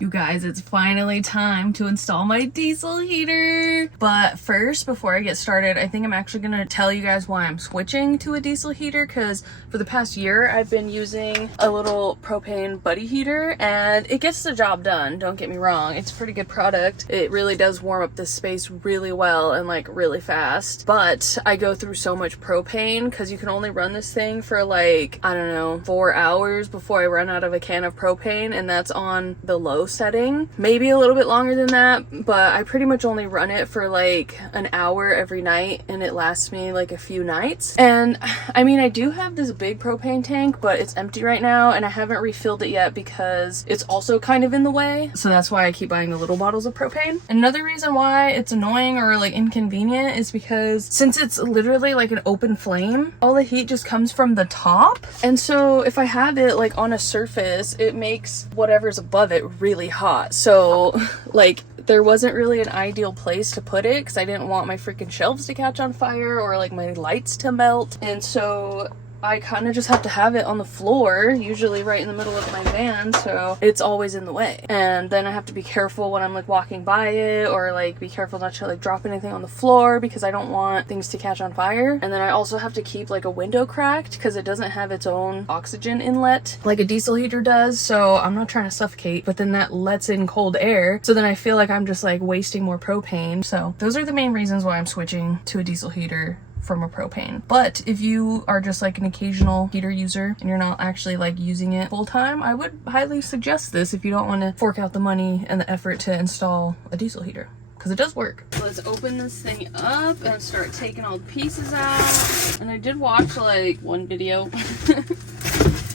You guys, it's finally time to install my diesel heater. But first, before I get started, I think I'm actually gonna tell you guys why I'm switching to a diesel heater, because for the past year, I've been using a little propane buddy heater and it gets the job done, don't get me wrong. It's a pretty good product. It really does warm up this space really well and like really fast. But I go through so much propane because you can only run this thing for like, I don't know, 4 hours before I run out of a can of propane, and that's on the low setting. Maybe a little bit longer than that, but I pretty much only run it for like an hour every night and it lasts me like a few nights. And I mean, I do have this big propane tank, but it's empty right now and I haven't refilled it yet because it's also kind of in the way. So that's why I keep buying the little bottles of propane. Another reason why it's annoying or like inconvenient is because since it's literally like an open flame, all the heat just comes from the top. And so if I have it like on a surface, it makes whatever's above it really hot. So like there wasn't really an ideal place to put it because I didn't want my freaking shelves to catch on fire or like my lights to melt. And so I kind of just have to have it on the floor, usually right in the middle of my van, so it's always in the way. And then I have to be careful when I'm like walking by it, or like be careful not to like drop anything on the floor because I don't want things to catch on fire. And then I also have to keep like a window cracked because it doesn't have its own oxygen inlet like a diesel heater does, so I'm not trying to suffocate, but then that lets in cold air, so then I feel like I'm just like wasting more propane. So those are the main reasons why I'm switching to a diesel heater from a propane. But if you are just like an occasional heater user and you're not actually like using it full time, I would highly suggest this if you don't want to fork out the money and the effort to install a diesel heater, because it does work. Let's open this thing up and start taking all the pieces out. And I did watch like one video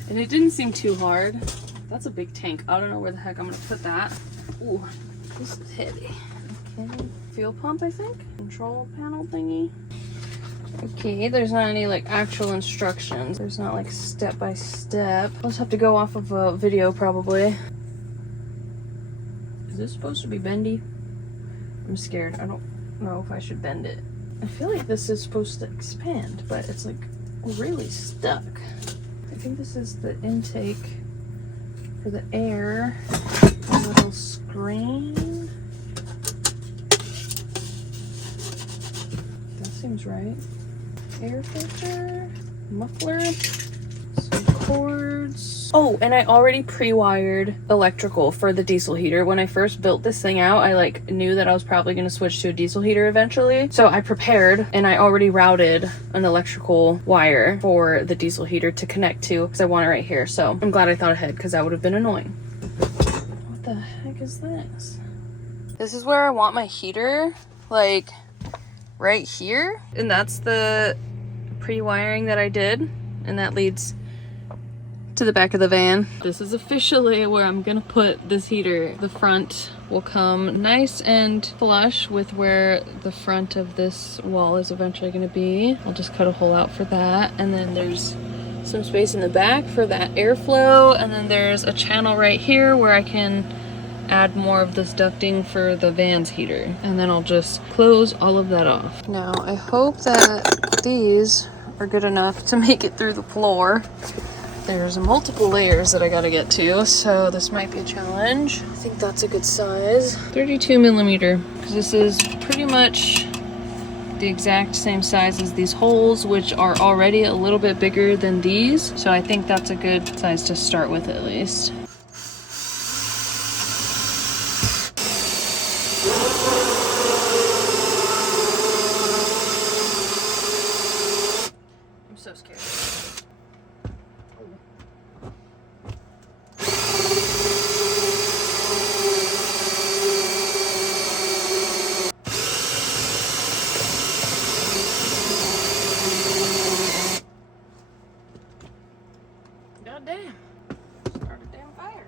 and it didn't seem too hard. That's a big tank. I don't know where the heck I'm gonna put that. Ooh, this is heavy. Okay, fuel pump, I think. Control panel thingy. Okay, there's not any like actual instructions. There's not like step by step. I'll just have to go off of a video probably. Is this supposed to be bendy? I'm scared. I don't know if I should bend it. I feel like this is supposed to expand, but it's like really stuck. I think this is the intake for the air. A little screen. That seems right. Air filter, muffler, some cords. Oh, and I already pre-wired electrical for the diesel heater. When I first built this thing out, I like knew that I was probably going to switch to a diesel heater eventually. So I prepared and I already routed an electrical wire for the diesel heater to connect to because I want it right here. So I'm glad I thought ahead because that would have been annoying. What the heck is this? This is where I want my heater, like right here, and that's the pre-wiring that I did, and that leads to the back of the van. This is officially where I'm gonna put this heater. The front will come nice and flush with where the front of this wall is eventually gonna be. I'll just cut a hole out for that, and then there's some space in the back for that airflow, and then there's a channel right here where I can add more of this ducting for the van's heater, and then I'll just close all of that off. Now I hope that these are good enough to make it through the floor. There's multiple layers that I gotta get to, so this might be a challenge. I think that's a good size. 32 millimeter, because this is pretty much the exact same size as these holes, which are already a little bit bigger than these, so I think that's a good size to start with at least. So scared. God damn. Start a damn fire.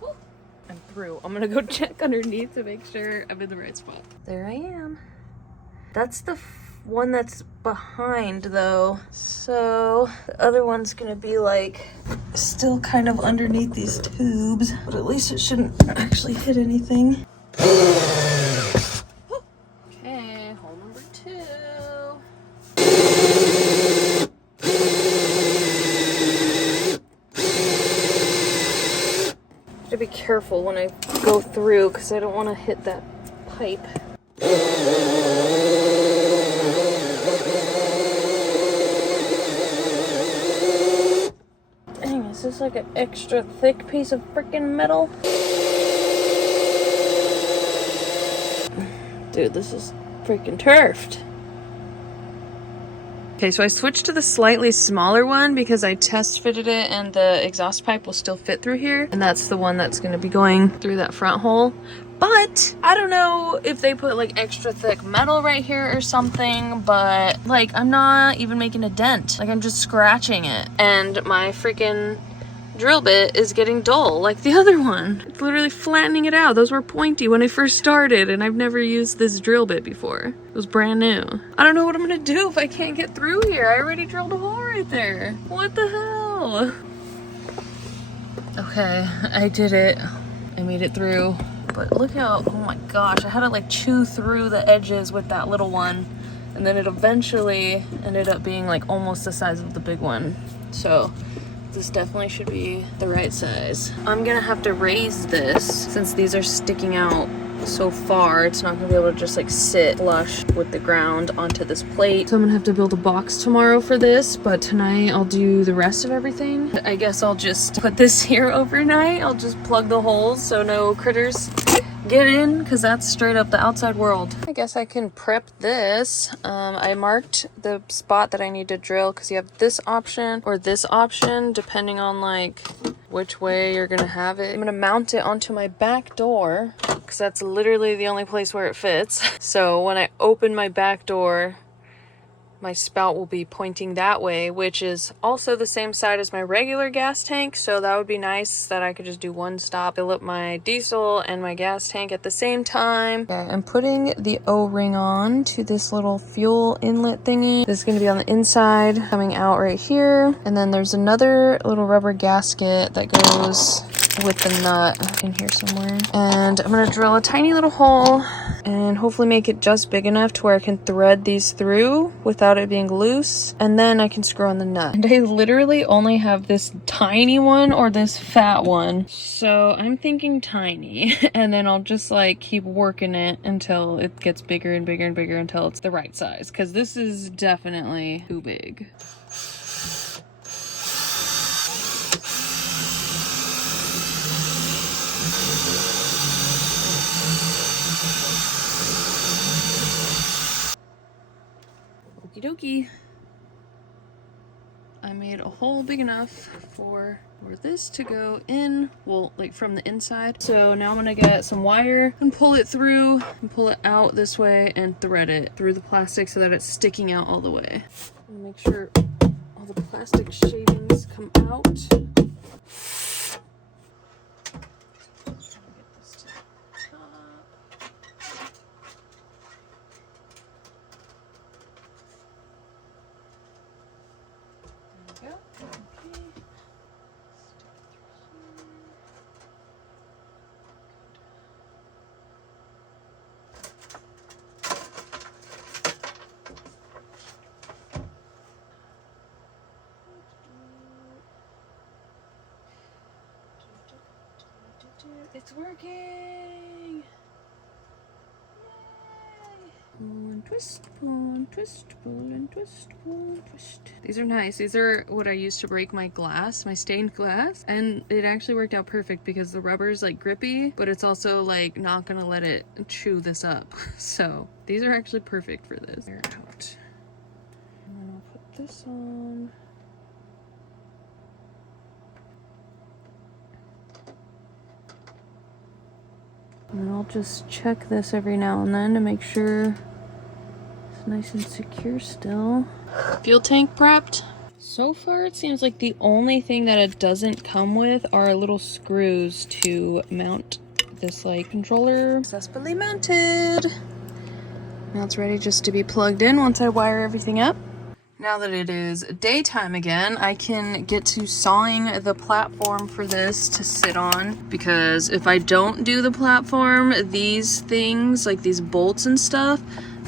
Whew. I'm through. I'm gonna go check underneath to make sure I'm in the right spot. There I am. That's the one that's behind though, so the other one's gonna be like still kind of underneath these tubes, but at least it shouldn't actually hit anything. Okay, hole number 2. have to be careful when I go through because I don't want to hit that pipe. Dang, is this like an extra thick piece of freaking metal? Dude, this is freaking turfed. Okay, so I switched to the slightly smaller one because I test fitted it and the exhaust pipe will still fit through here. And that's the one that's gonna be going through that front hole. But I don't know if they put like extra thick metal right here or something, but like I'm not even making a dent. Like I'm just scratching it. And my freaking drill bit is getting dull like the other one. It's literally flattening it out. Those were pointy when I first started and I've never used this drill bit before. It was brand new. I don't know what I'm gonna do if I can't get through here. I already drilled a hole right there. What the hell? Okay, I did it. I made it through. But look how, oh my gosh, I had to like chew through the edges with that little one. And then it eventually ended up being like almost the size of the big one. So this definitely should be the right size. I'm gonna have to raise this since these are sticking out so far. It's not gonna be able to just like sit flush with the ground onto this plate. So I'm gonna have to build a box tomorrow for this, but tonight I'll do the rest of everything. I guess I'll just put this here overnight. I'll just plug the holes so no critters get in, because that's straight up the outside world. I guess I can prep this. I marked the spot that I need to drill because you have this option or this option depending on like which way you're gonna have it. I'm gonna mount it onto my back door because that's literally the only place where it fits. So when I open my back door, my spout will be pointing that way, which is also the same side as my regular gas tank. So that would be nice that I could just do one stop, fill up my diesel and my gas tank at the same time. Okay, I'm putting the O-ring on to this little fuel inlet thingy. This is going to be on the inside, coming out right here. And then there's another little rubber gasket that goes with the nut in here somewhere. And I'm going to drill a tiny little hole and hopefully make it just big enough to where I can thread these through without it being loose, and then I can screw on the nut. And I literally only have this tiny one or this fat one, so I'm thinking tiny. And then I'll just like keep working it until it gets bigger and bigger and bigger until it's the right size, because this is definitely too big. Okie dokie. I made a hole big enough for this to go in, well, like from the inside. So now I'm gonna get some wire and pull it through and pull it out this way and thread it through the plastic so that it's sticking out all the way. And make sure all the plastic shavings come out. It's working! Yay! Pull and twist, pull and twist, pull and twist, pull and twist. These are nice. These are what I used to break my glass, my stained glass. And it actually worked out perfect because the rubber's like grippy, but it's also like not gonna let it chew this up. So these are actually perfect for this. They're out. And then I'll put this on. And I'll just check this every now and then to make sure it's nice and secure still. Fuel tank prepped. So far it seems like the only thing that it doesn't come with are little screws to mount this like controller. Successfully mounted. Now it's ready just to be plugged in once I wire everything up. Now that it is daytime again, I can get to sawing the platform for this to sit on, because if I don't do the platform, these things, like these bolts and stuff,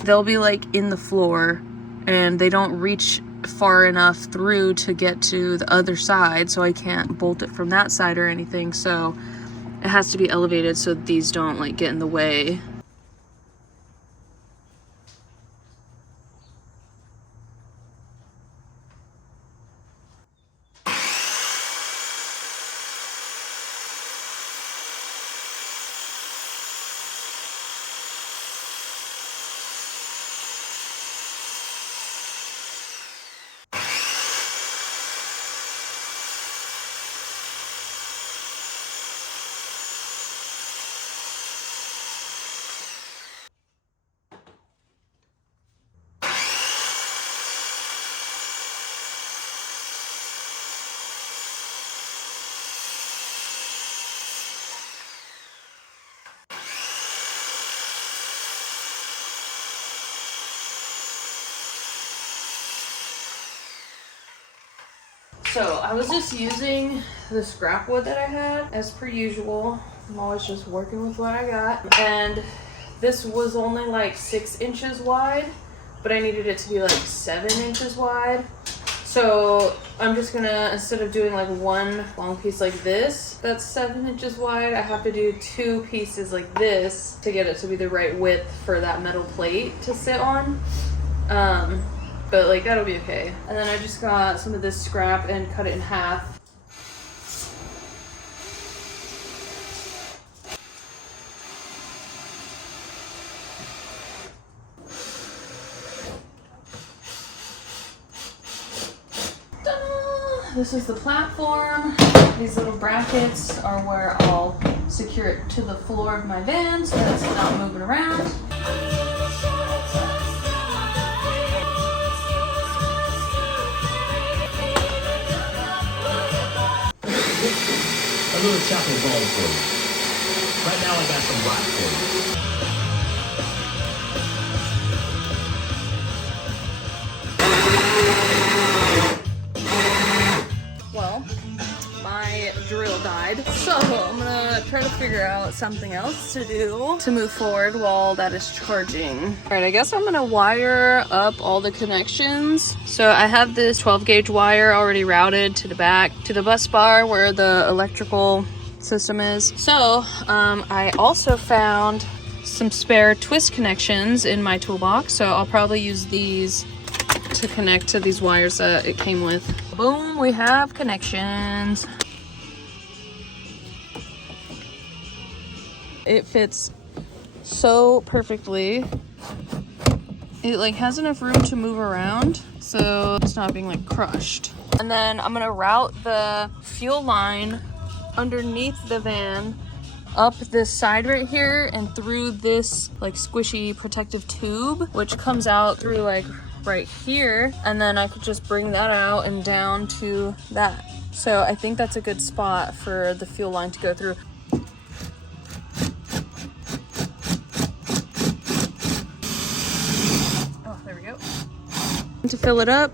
they'll be like in the floor and they don't reach far enough through to get to the other side, so I can't bolt it from that side or anything. So it has to be elevated so these don't like get in the way. So I was just using the scrap wood that I had as per usual. I'm always just working with what I got. And this was only like 6 inches wide, but I needed it to be like 7 inches wide. So I'm just gonna, instead of doing like one long piece like this, that's 7 inches wide, I have to do 2 pieces like this to get it to be the right width for that metal plate to sit on. But like that'll be okay. And then I just got some of this scrap and cut it in half. Ta-da! This is the platform. These little brackets are where I'll secure it to the floor of my van so that it's not moving around. A little chapel ball for you. Right now I got some rock for you. Well, my drill died, so I'm gonna try to figure out something else to do to move forward while that is charging. All right, I guess I'm gonna wire up all the connections. So I have this 12 gauge wire already routed to the back, to the bus bar where the electrical system is. So I also found some spare twist connections in my toolbox, so I'll probably use these to connect to these wires that it came with. Boom, we have connections. It fits so perfectly. It like has enough room to move around, so it's not being like crushed. And then I'm gonna route the fuel line underneath the van up this side right here and through this like squishy protective tube, which comes out through like right here, and then I could just bring that out and down to that. So I think that's a good spot for the fuel line to go through. Oh, there we go. To fill it up,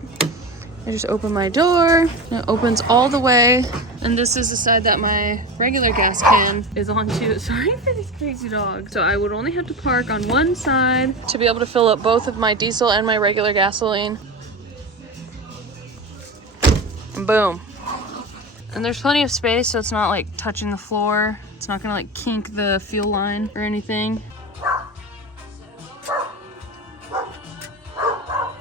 I just open my door, and it opens all the way. And this is the side that my regular gas can is on too. Sorry for these crazy dogs. So I would only have to park on one side to be able to fill up both of my diesel and my regular gasoline. And boom. And there's plenty of space, so it's not like touching the floor. It's not gonna like kink the fuel line or anything.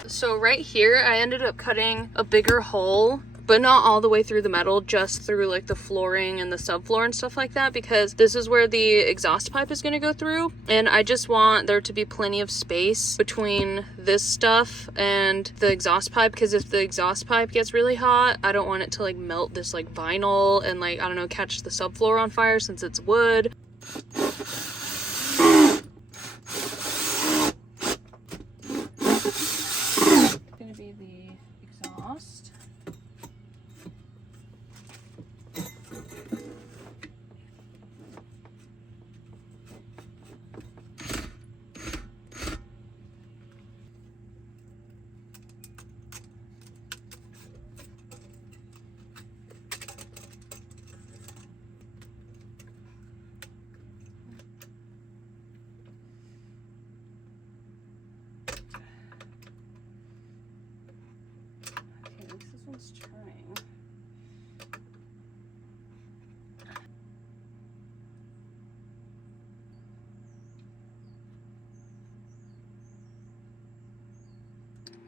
So right here, I ended up cutting a bigger hole, but not all the way through the metal, just through like the flooring and the subfloor and stuff like that, because this is where the exhaust pipe is gonna go through. And I just want there to be plenty of space between this stuff and the exhaust pipe, because if the exhaust pipe gets really hot, I don't want it to like melt this like vinyl and like, I don't know, catch the subfloor on fire since it's wood. Gonna be the exhaust.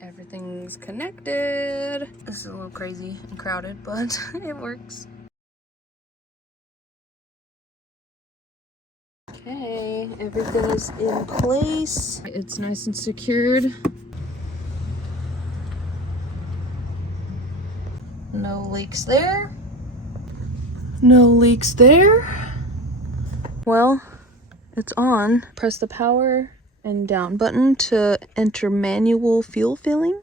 Everything's connected. This is a little crazy and crowded, but it works. Okay, everything is in place. It's nice and secured. No leaks there. No leaks there. Well, it's on. Press the power and down button to enter manual fuel filling.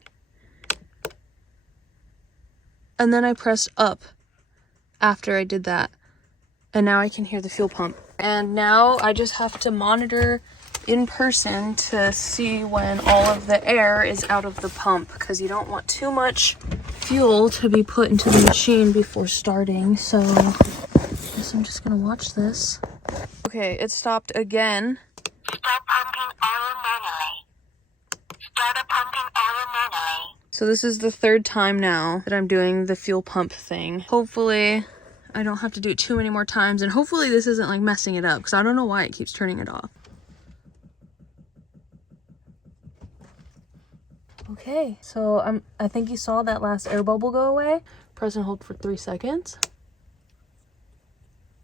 And then I pressed up after I did that. And now I can hear the fuel pump. And now I just have to monitor in person to see when all of the air is out of the pump, because you don't want too much fuel to be put into the machine before starting. So I guess I'm just gonna watch this. Okay, it stopped again. Start pumping oil manually. Start pumping oil manually. So this is the third time now that I'm doing the fuel pump thing. Hopefully I don't have to do it too many more times, and hopefully this isn't like messing it up, because I don't know why it keeps turning it off. Okay, so I think you saw that last air bubble go away. Press and hold for 3 seconds.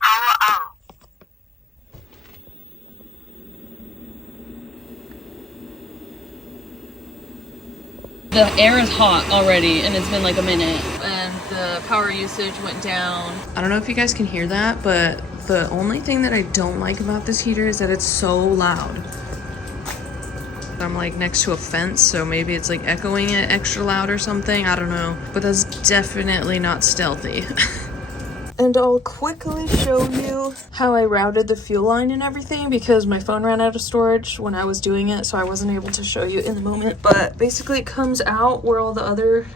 Power on. The air is hot already, and it's been like a minute, and the power usage went down. I don't know if you guys can hear that, but the only thing that I don't like about this heater is that it's so loud. I'm like next to a fence, so maybe it's like echoing it extra loud or something, I don't know. But that's definitely not Stealthy. And I'll quickly show you how I routed the fuel line and everything, because my phone ran out of storage when I was doing it, so I wasn't able to show you in the moment. But basically it comes out where all the other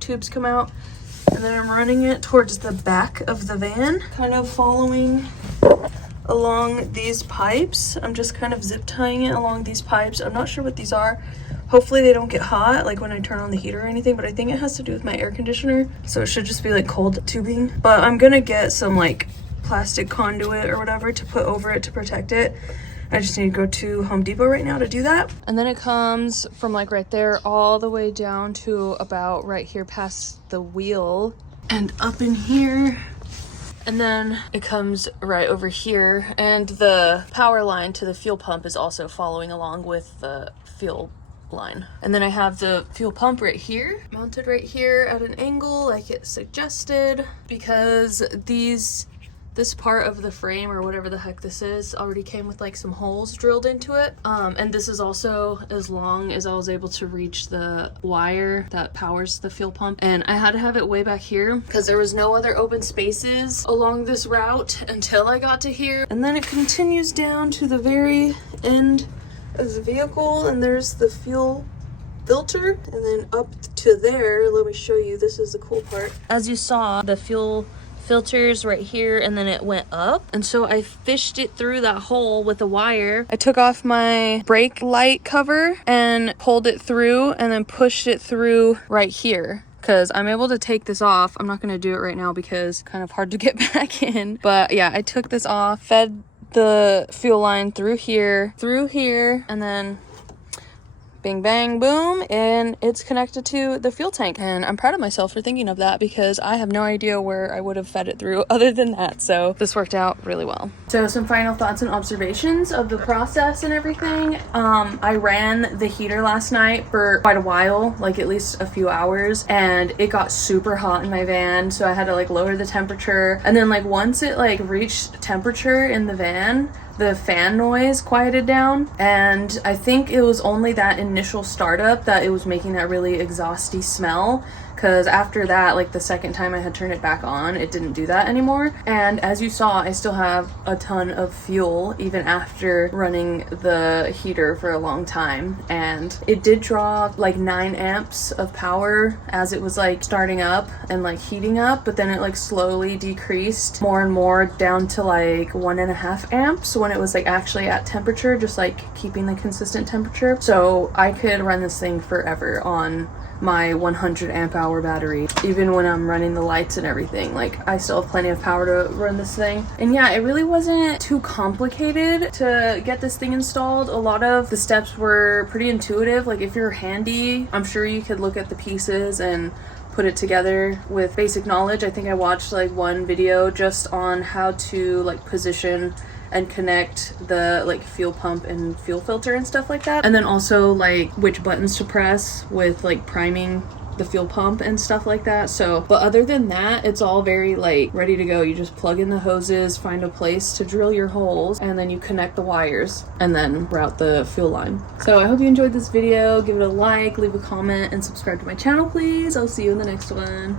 tubes come out, and then I'm running it towards the back of the van, kind of following along these pipes. I'm just kind of zip tying it along these pipes. I'm not sure what these are. Hopefully they don't get hot like when I turn on the heater or anything, but I think it has to do with my air conditioner, so it should just be like cold tubing. But I'm gonna get some like plastic conduit or whatever to put over it to protect it. I just need to go to Home Depot right now to do that. And then it comes from like right there all the way down to about right here past the wheel and up in here. And then it comes right over here, and the power line to the fuel pump is also following along with the fuel line. And then I have the fuel pump right here, mounted right here at an angle like it suggested, because this part of the frame or whatever the heck this is already came with like some holes drilled into it. And this is also as long as I was able to reach the wire that powers the fuel pump. And I had to have it way back here because there was no other open spaces along this route until I got to here. And then it continues down to the very end of the vehicle, and there's the fuel filter, and then up to there, let me show you, this is the cool part. As you saw, the fuel filters right here, and then it went up, and so I fished it through that hole with a wire. I took off my brake light cover and pulled it through, and then pushed it through right here, because I'm able to take this off. I'm not going to do it right now because it's kind of hard to get back in, but yeah, I took this off, fed the fuel line through here, and then bing, bang, boom, and it's connected to the fuel tank. And I'm proud of myself for thinking of that, because I have no idea where I would have fed it through other than that. So this worked out really well. So some final thoughts and observations of the process and everything. I ran the heater last night for quite a while, like at least a few hours, and it got super hot in my van. So I had to like lower the temperature. And then like once it like reached temperature in the van, the fan noise quieted down, and I think it was only that initial startup that it was making that really exhausty smell, because after that, like the second time I had turned it back on, it didn't do that anymore. And as you saw, I still have a ton of fuel even after running the heater for a long time, and it did draw like 9 amps of power as it was like starting up and like heating up, but then it like slowly decreased more and more down to like 1.5 amps when it was like actually at temperature, just like keeping the consistent temperature. So I could run this thing forever on my 100 amp hour battery. Even when I'm running the lights and everything, like I still have plenty of power to run this thing. And yeah, it really wasn't too complicated to get this thing installed. A lot of the steps were pretty intuitive. Like if you're handy, I'm sure you could look at the pieces and put it together with basic knowledge. I think I watched like one video just on how to like position and connect the like fuel pump and fuel filter and stuff like that. And then also like which buttons to press with like priming the fuel pump and stuff like that. So, but other than that, it's all very like ready to go. You just plug in the hoses, find a place to drill your holes, and then you connect the wires and then route the fuel line. So I hope you enjoyed this video. Give it a like, leave a comment, and subscribe to my channel, please. I'll see you in the next one.